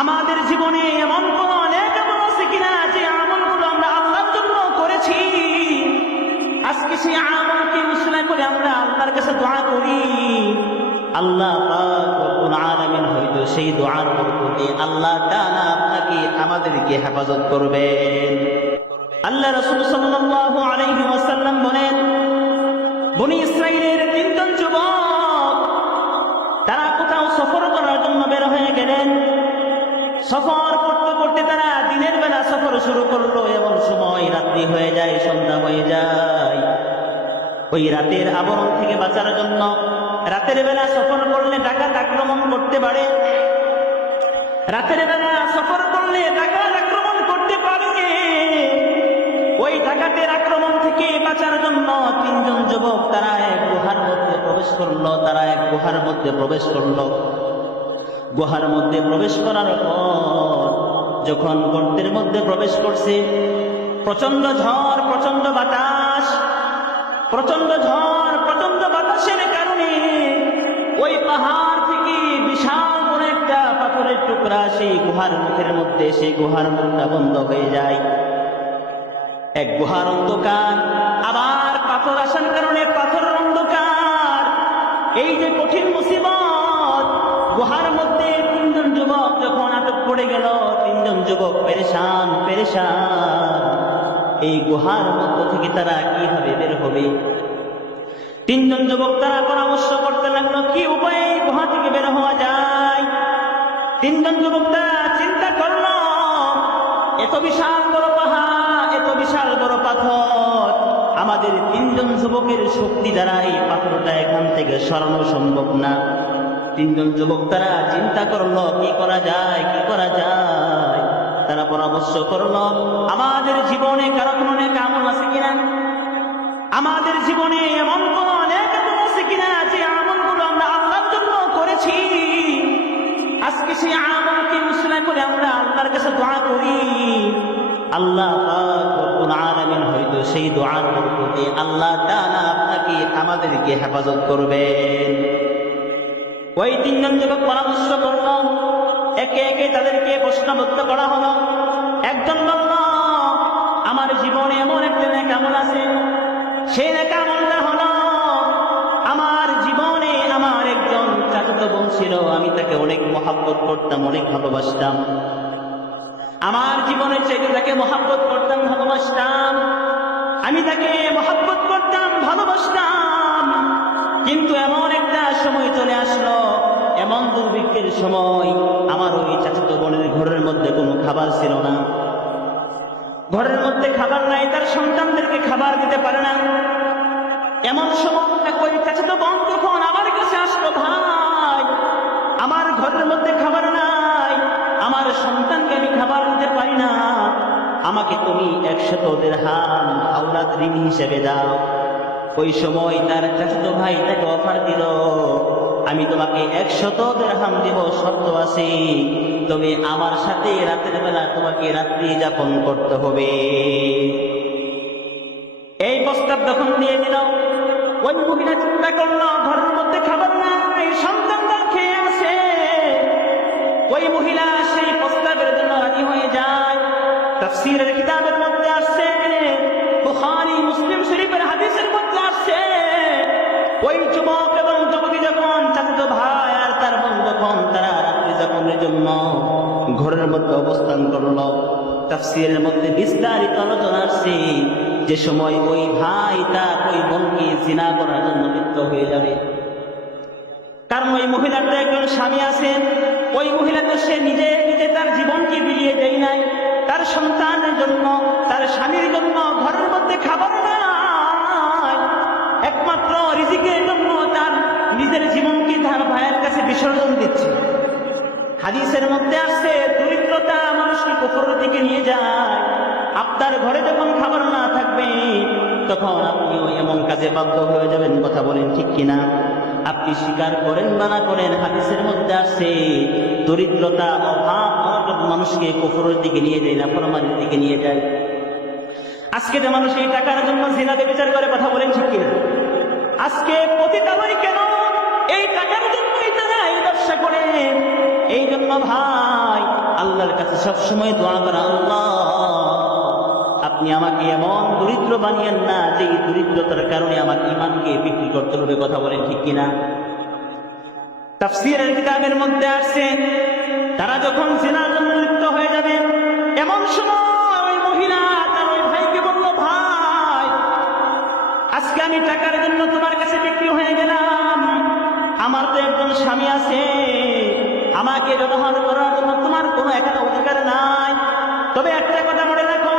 আমাদের জীবনে এমন কোন অনেক আমল আছে কিনা যে আমলগুলো আমরা আল্লাহর জন্য করেছি? আজকে সেই আমলকে উসিলা করে আমরা আল্লাহর কাছে দোয়া করি। আল্লাহ আলামিন হয়তো সেই দোয়ার বরকতে আল্লাহ তাআলা আপনাকে আমাদেরকে হেফাজত করবেন আল্লাহ রাসূল সাল্লাল্লাহু আলাইহি বলেন, বনি ইসরাইলের তিনজন শুরু করল, এমন সময় রাত্রি হয়ে যায়, সন্ধ্যা হয়ে যায়। ওই রাতের আবরণ থেকে বাঁচার জন্য রাতের বেলা সফর করলে ডাকাত আক্রমণ করতে পারে। রাতের বেলা সফর করলে ডাকাত আক্রমণ করতে পারে। ওই ডাকাতের আক্রমণ থেকে বাঁচার জন্য তিনজন যুবক তারা এক গুহার মধ্যে প্রবেশ করল, তারা এক গুহার মধ্যে প্রবেশ করল। গুহার মধ্যে প্রবেশ করার পর যখন গর্তের মধ্যে প্রবেশ করছে প্রচণ্ড ঝড় প্রচণ্ড বাতাস প্রচণ্ড ঝড় প্রচণ্ড বাতাসের কারণে ওই পাহাড় থেকে বিশাল বড় একটা পাথরের টুকরা সেই গুহার মুখের মধ্যে, সেই গুহার মুখটা বন্ধ হয়ে যায়। এক গুহার অন্ধকার, আবার পাথর আসার কারণে পাথর অন্ধকার। এই যে কঠিন মুসিবত, গুহার মধ্যে তিনজন যুবক যখন আটক পড়ে গেল তিনজন যুবক, পেরেশান পেরেশান। এই গুহার মধ্য থেকে তারা কীভাবে বের হবে? তিনজন যুবক তারা পরামর্শ করতে লাগল, কি উপায়ে গুহা থেকে বের হওয়া যায়? তিনজন যুবক তারা চিন্তা করল, এত বিশাল বড় পাহাড়, এত বিশাল বড় পাথর, আমাদের তিনজন যুবকের শক্তি দ্বারা এই পাথরটা এখান থেকে সরানো সম্ভব না। তিনজন যুবক, তারা চিন্তা করল, কি করা যায়, কি করা যায়? তারা পরামর্শ করল, আমাদের জীবনে কারও কোনো অনেক আমল আছে কিনা? আমাদের জীবনে এমন কোন অনেক আমল আছে কিনা যে আমলগুলো আমরা আল্লাহর জন্য করেছি? আজকে সেই আমলকে মুসলা করে আমরা আল্লাহর কাছে দোয়া করি। আল্লাহ আলামিন হয়তো সেই দোয়ার বরকতে আল্লাহ তাআলা আপনাকে আমাদেরকে হেফাজত করবেন। ওই তিনজন যুবক পরামর্শ করল, একে একে তাদেরকে প্রশ্নবদ্ধ করা হলো। একজন বলল, আমার জীবনে এমন একটা নেক আমল আছে। সেই নেক আমলটা হলো, আমার জীবনে আমার একজন চাচাতো বোন ছিল, আমি তাকে অনেক মহাব্বত করতাম, অনেক ভালোবাসতাম। আমার জীবনের চাইতে তাকে মহাব্বত করতাম, ভালোবাসতাম। আমি তাকে মহাব্বত দুর্ভিক্ষের সময় আমার ওই চাচাতো বোনের ঘরের মধ্যে কোনো খাবার ছিল না। ঘরের মধ্যে খাবার নাই, তার সন্তানদেরকে খাবার দিতে পারে না। এমন সময় ওই চাচাতো বোন যখন আমার কাছে আসলো, ভাই, আমার ঘরের মধ্যে খাবার নাই, আমার সন্তানকে আমি খাবার দিতে পারি না। আমাকে তুমি একশত দেড়হাম আওলাদ ঋণ হিসেবে দাও। ওই সময় তার চাচাতো ভাই তাকে অফার দিল আমি তোমাকে একশত দেড়হাম দেব শর্ত আছে। তবে আমার সাথে রাতের বেলা তোমাকে রাত্রি যাপন করতে হবে। এই প্রস্তাব যখন দিয়ে দিল, ওই মহিলা চিন্তা করল, ঘরের মধ্যে খাবার নাই, সন্তানরা খেয়ে আছে। ওই মহিলা সেই প্রস্তাবের জন্য রাজি হয়ে যায়। তাফসীরের তাফসীরের মধ্যে বিস্তারিত আলোচনা আসছে। যে সময় ওই ভাই তার ওই বোনকে জিনা করার জন্য লিপ্ত হয়ে যাবে। কারণ ওই মহিলার তো একজন স্বামী আছেন ওই মহিলা তো সে নিজে নিজে তার জীবনকে বিলিয়ে দেয় নাই। তার সন্তানের জন্য, তার স্বামীর জন্য ঘরের মধ্যে খাবার নাই। একমাত্র রিজিকের জন্য তার নিজের জীবনকে তার ভাইয়ের কাছে বিসর্জন দিচ্ছে। হাদিসের মধ্যে আসছে, দরিদ্রতা মানুষকে কুকুরের দিকে নিয়ে যায়। আপনার ঘরে যখন খাবার না থাকবে, তখন আপনিও এমন কাজে বাধ্য হয়ে যাবেন, কথা বলেন ঠিক কিনা? আপনি স্বীকার করেন বা না করেন, হাদিসের মধ্যে আসছে, দরিদ্রতা, অভাব অনটন মানুষকে কুকুরের দিকে নিয়ে যায় না ফরমানের দিকে নিয়ে যায়। আজকে যে মানুষ এই টাকার জন্য জিনাতে বিচার করে, কথা বলেন ঠিক কিনা? আজকে পতিতালয় কেন? এই টাকার জন্যই তারা এই ব্যবসা করে। এই জন্য ভাই আল্লাহর কাছে সবসময় দোয়া করা, আল্লাহ, আপনি আমাকে এমন দরিদ্র বানিয়েন না যে এই দরিদ্রতার কারণে আমার ইমানকে বিক্রি করতে হবে, কথা বলেন ঠিক কিনা? তাফসিরের কিতাবের মধ্যে আসছে, তারা যখন জিনার জন্য লিপ্ত হয়ে যাবে, এমন সময় ওই মহিলা তার ওই ভাইকে বলল, ভাই, আজকে আমি টাকার জন্য তোমার কাছে বিক্রি হয়ে গেলাম। আমার তো একজন স্বামী আছে আমাকে ব্যবহার করার জন্য তোমার কোনো এখানে অধিকার নাই। তবে একটা কথা মনে রাখো,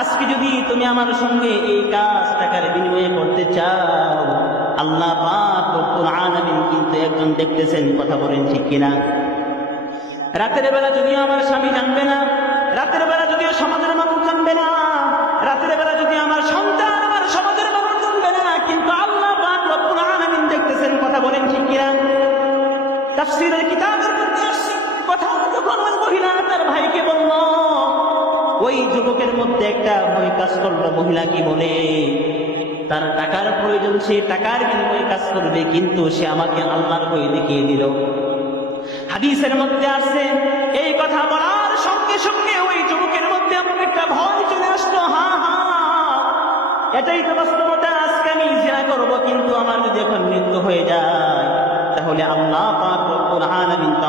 আজকে যদি তুমি আমার সঙ্গে এই কাজ টাকার বিনিময়ে করতে চাও, আল্লাহ আলামিন কিন্তু একজন দেখতেছেন, কথা বলেন ঠিক কিনা? রাতের বেলা যদিও আমার স্বামী জানবে না, রাতের বেলা যদিও সমাজের মানুষ জানবে না, রাতের বেলা যদি আমার সন্তান তাফসীরের কিতাবের মধ্যে আসছে, কথা যখন ওই মহিলা তার ভাইকে বলল ওই যুবকের মধ্যে একটা ভয় কাজ করল মহিলা কি বলে? তার টাকার প্রয়োজন সে টাকার বিনিময়ে কাজ করবে? কিন্তু সে আমাকে আল্লাহর বই দেখিয়ে দিল। হাদিসের মধ্যে আসছে এই কথা বলার সঙ্গে সঙ্গে ওই যুবকের মধ্যে এমন একটা ভয় চলে আসলো হা হা এটাই তো বাস্তবতা আজকে আমি জিনা করব কিন্তু আমার যদি এখন মৃত্যু হয়ে যায় তাহলে আল্লাহ পাক রব্বুল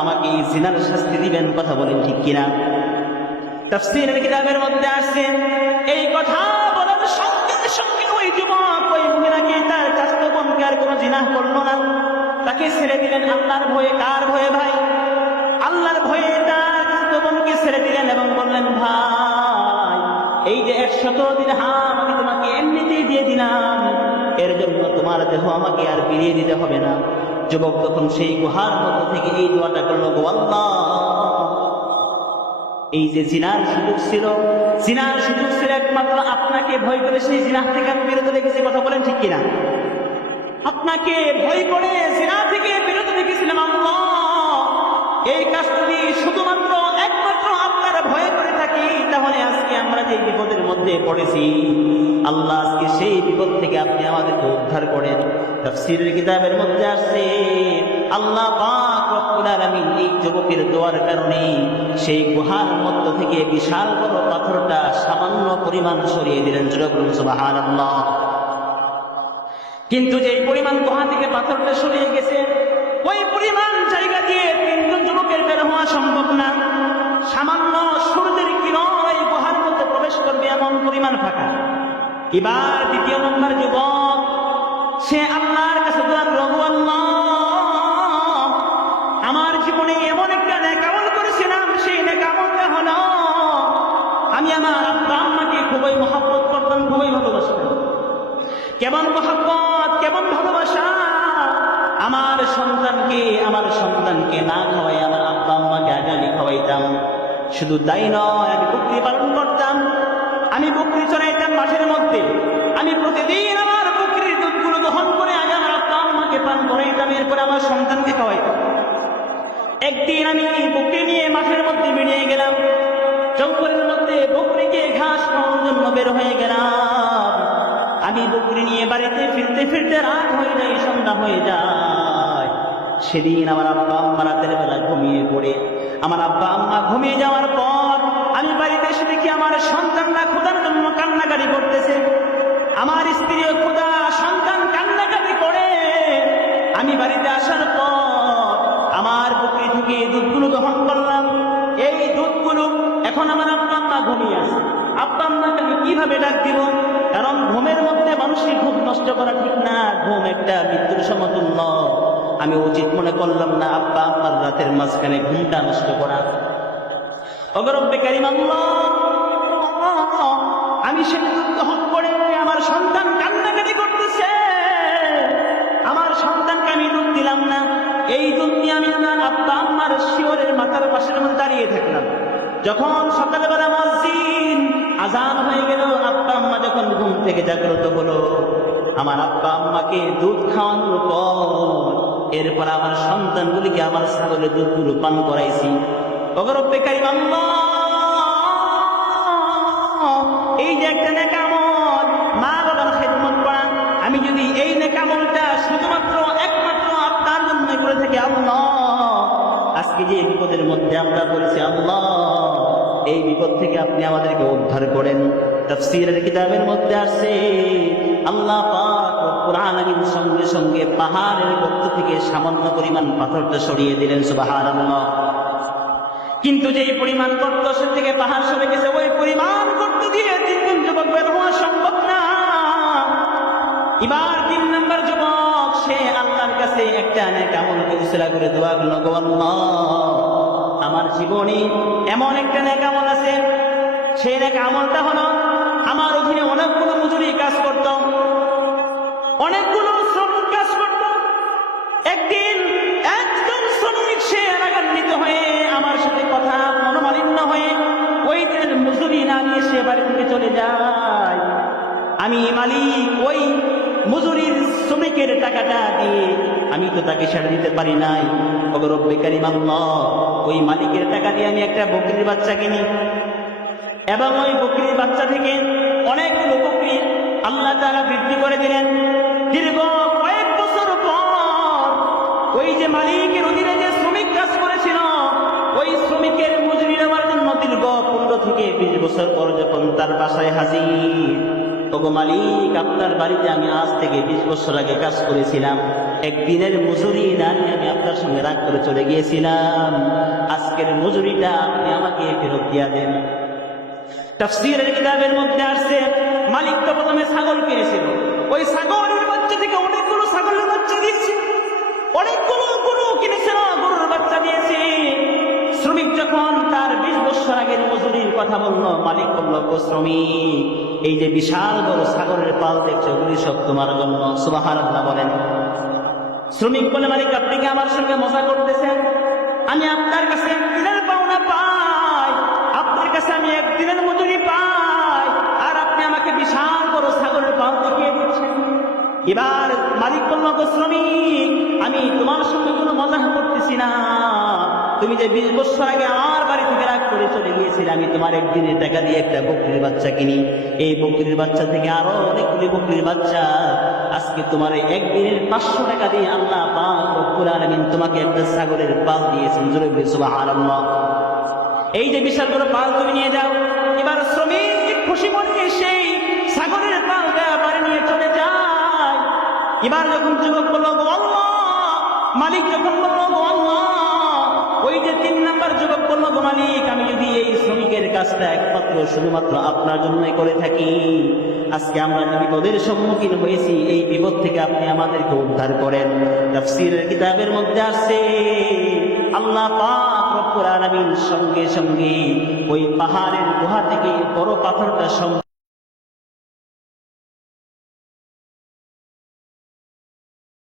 আমাকে এই জিনার শাস্তি দিবেন, কথা বলেন ঠিক কিনা? তাফসীরের কিতাবের মধ্যে আসছে, এই কথা বলার সঙ্গে সঙ্গে ওই যুবক, ওই মহিলাকে তার চাস্ত বোনকে আর কোনো জিনা করল না। তাকে ছেড়ে দিলেন আল্লাহর ভয়ে, কার ভয়ে ভাই? আল্লাহর ভয়ে তার চাস্ত বোনকে ছেড়ে দিলেন এবং বললেন, ভাই, এই যে একশত দিন হাম আমি তোমাকে এমনিতেই দিয়ে দিলাম, এর জন্য তোমার দেহ আমাকে আর ফিরিয়ে দিতে হবে না। যুবক তখন সেই গুহার মধ্যে থেকে এই দোয়াটা করল গো আল্লাহ! এই যে জিনার সুযোগ ছিল, জিনার সুযোগ ছিল একমাত্র আপনাকে ভয় করে সেই জিনার থেকে আমি বিরত রেখেছি, কথা বলেন ঠিক কিনা? আপনাকে ভয় করে জিনা থেকে বিরত রেখেছিলাম আল্লাহ। এই কাজ যদি শুধুমাত্র একমাত্র আপনার ভয় তাহলে আজকে আমরা যে বিপদের মধ্যে পড়েছি, আল্লাহ আজকে সেই বিপদ থেকে আপনি আমাদেরকে উদ্ধার করেন। কিতাবের মধ্যে আসছে, আল্লাহ এই যুবকের দোয়ার কারণে সেই গুহার মধ্য থেকে বিশাল বড় পাথরটা সামান্য পরিমাণ সরিয়ে দিলেন। কিন্তু যে পরিমাণ গুহা থেকে পাথরটা সরিয়ে গেছে, ওই পরিমাণ জায়গা দিয়ে তিনজন যুবকের বের হওয়া সম্ভব না। সামান্য সূর্যের এমন পরিমাণ ফাঁকা। এবার দ্বিতীয় নম্বর যুবক, সে আল্লাহর কাছে দোয়া প্রভু আমার জীবনে এমন একটা নেকামল করেছিলাম, সেই নেকামলটা হলো, আমি আমার আব্বা আম্মাকে খুবই মহব্বত করতাম, খুবই ভালোবাসতাম। কেমন মহব্বত, কেমন ভালোবাসা? আমার সন্তানকে আমার সন্তানকে না খাওয়াই আমার আব্বা আম্মাকে আগে আমি খাওয়াইতাম। শুধু তাই নয়, আমি বকরি পালন করতাম। আমি বকরি চড়াইতাম মাঠের মধ্যে। আমি প্রতিদিন আমার বকরির দুধগুলো দহন করে আগে আমার আব্বা আম্মাকে পান করাইতাম, এরপরে আমার সন্তানকে খাওয়াইতাম একদিন আমি বকরি নিয়ে মাঠের মধ্যে বেরিয়ে গেলাম। জঙ্গলের মধ্যে বকরিকে ঘাস খাওয়ার জন্য বের হয়ে গেলাম। আমি বকরি নিয়ে বাড়িতে ফিরতে ফিরতে রাত হয়ে যায় সন্ধ্যা হয়ে যায়। সেদিন আমার আব্বা আম্মা রাতের বেলা ঘুমিয়ে পড়ে। আমার আব্বা আম্মা ঘুমিয়ে যাওয়ার পর আমি বাড়িতে এসে দেখি আমার সন্তানরা খোদার জন্য কান্নাকাটি করতেছে। আমার স্ত্রীও খোদা সন্তান কান্নাকাটি করে। আমি বাড়িতে আসার পর আমার বকরি থেকে দুধগুলো দহন করলাম। এই দুধগুলো এখন আমার আব্বা আম্মা ঘুমিয়ে আছে। আব্বা আম্মাকে আমি কীভাবে ডাক দিব কারণ ঘুমের মধ্যে মানুষের ঘুম নষ্ট করা ঠিক না। ঘুম একটা মৃত্যুর সমতুল্য। আমি উচিত মনে করলাম না, আব্বা আম্মার রাতের মাঝখানে ঘুমটা নষ্ট করা। আমি সে দুধ দহন করে আমার সন্তান কান্নাকাটি করতেছে। আমার সন্তানকে আমি দুধ দিলাম না। এই দুধ নিয়ে আমি আমার আত্মা আম্মার শিওরের মাথার পাশের মধ্যে দাঁড়িয়ে থাকলাম। যখন সকালবেলা মসজিদ আজান হয়ে গেল, আব্বা আম্মা যখন ঘুম থেকে জাগ্রত হলো, আমার আব্বা আম্মাকে দুধ খাওয়ানোর পর, এরপর আমার সন্তানগুলিকে আমার ছাগলের দুধগুলো পান করাইছি। অগরব্বে কারিম আল্লাহ। এই যে একটা নেকামল মা বাবার খেদমত করা, আমি যদি এই নেকামলটা শুধুমাত্র একমাত্র আপনার জন্য করে থাকি, আল্লাহ। আজকে যে বিপদের মধ্যে আমরা বলেছি আল্লাহ, এই বিপদ থেকে আপনি আমাদেরকে উদ্ধার করেন। তাফসীরের কিতাবের মধ্যে আসছে আল্লাহ পাক রব্বুল আলামিন সঙ্গে সঙ্গে পাহাড়ের গর্ত থেকে সামান্য পরিমাণ পাথরটা সরিয়ে দিলেন, সুবহানাল্লাহ। কিন্তু যেই পরিমাণ গর্ত সে থেকে পাহাড় সরে গেছে, ওই পরিমাণ গর্ত দিয়ে তিনজন যুবক বের হওয়া সম্ভব না। এবার তিন নম্বর যুবক, সে আল্লাহর কাছে একটা নেক আমলকে উসিলা করে দোয়া করল, গো আল্লাহ, আমার জীবনে এমন একটা নেক আমল আছে। সেই নেক আমলটা হলো, আমার অধীনে অনেকগুলো মজুরি কাজ করত অনেকগুলো সে বাড়ি থেকে চলে যায়। আমি মালিক, ওই মজুরির শ্রমিকের টাকাটা দিয়ে আমি তো তাকে ছেড়ে দিতে পারি নাই। অগরব বেকারি মাল্লাহ ওই মালিকের টাকা দিয়ে আমি একটা বকরির বাচ্চা কিনি। এবং ওই বকরির বাচ্চা থেকে অনেকগুলো বকরি আল্লাহ তারা বৃদ্ধি করে দিলেন। দীর্ঘ কয়েক বছর পর ওই যে মালিকের অধীনে যে শ্রমিক কাজ করেছিল, ওই শ্রমিকের থেকে বিশ বছর পর যখন তার বাসায় হাজির ওগো মালিক, আপনার বাড়িতে আমি আজ থেকে বিশ বছর আগে কাজ করেছিলাম। একদিনের মজুরি না নিয়ে আমি আপনার সঙ্গে রাগ করে চলে গিয়েছিলাম। আজকের মজুরিটা আপনি আমাকে ফেরত দিয়া দেন। তাফসীরের কিতাবের মধ্যে আসছে, মালিক তো প্রথমে ছাগল কিনেছিল। ওই ছাগলের বাচ্চা থেকে অনেকগুলো ছাগলের বাচ্চা দিয়েছে অনেকগুলো গরু কিনেছিল, গরুর বাচ্চা দিয়েছে। শ্রমিক যখন তার বিশ বছর আগের মজুরির কথা বলল, মালিক বলল, "ও শ্রমিক, এই যে বিশাল বড় সাগরের পাল দেখছ ওগুলি সব তোমার জন্য। সুবাহান বলেন। শ্রমিক বলে, মালিক, আপনি কি আমার সঙ্গে মজা করতেছেন? আমি আপনার কাছে একদিনের পাওনা পাই, আপনার কাছে আমি একদিনের মজুরি পাই, আর আপনি আমাকে বিশাল বড় ছাগলের পাল দেখিয়ে দিচ্ছেন। এবার মালিক বলল "গো শ্রমিক, আমি তোমার সঙ্গে কোনো মজা করতেছি না। তুমি যে বিশ বছর আগে আমার বাড়ি থেকে রাগ করে চলে গিয়েছিলে, আমি তোমার একদিনের টাকা দিয়ে একটা বকরির বাচ্চা কিনি। এই বকরির বাচ্চা থেকে আরও অনেকগুলি বকরির বাচ্চা। আজকে তোমার একদিনের পাঁচশো টাকা দিয়ে আল্লাহ পাক আলামিন তোমাকে একটা ছাগলের পাল দিয়েছেন। জোরে বলি, সুবহানাল্লাহ। এই যে বিশাল বড় পাল তুমি নিয়ে যাও, এবার শ্রমিক খুশি মনে সেই সাগরের পালটা বাড়ি নিয়ে চলে যায়। এবার যখন যুবক বলল "গো আল্লাহ! মালিক যখন বলল "গো আল্লাহ! ওই যে তিন নাম্বার যুবক বলল, "গো মালিক, আমি যদি এই শ্রমিকের কাজটা একমাত্র শুধুমাত্র আপনার জন্যই করে থাকি, আজকে আমরা যে বিপদের সম্মুখীন হয়েছি, এই বিপদ থেকে আপনি আমাদেরকে উদ্ধার করেন। তাফসীরের কিতাবের মধ্যে আসছে, আল্লাহ পাক রব্বুল সঙ্গে সঙ্গে ওই পাহাড়ের গুহা থেকে বড় পাথরটা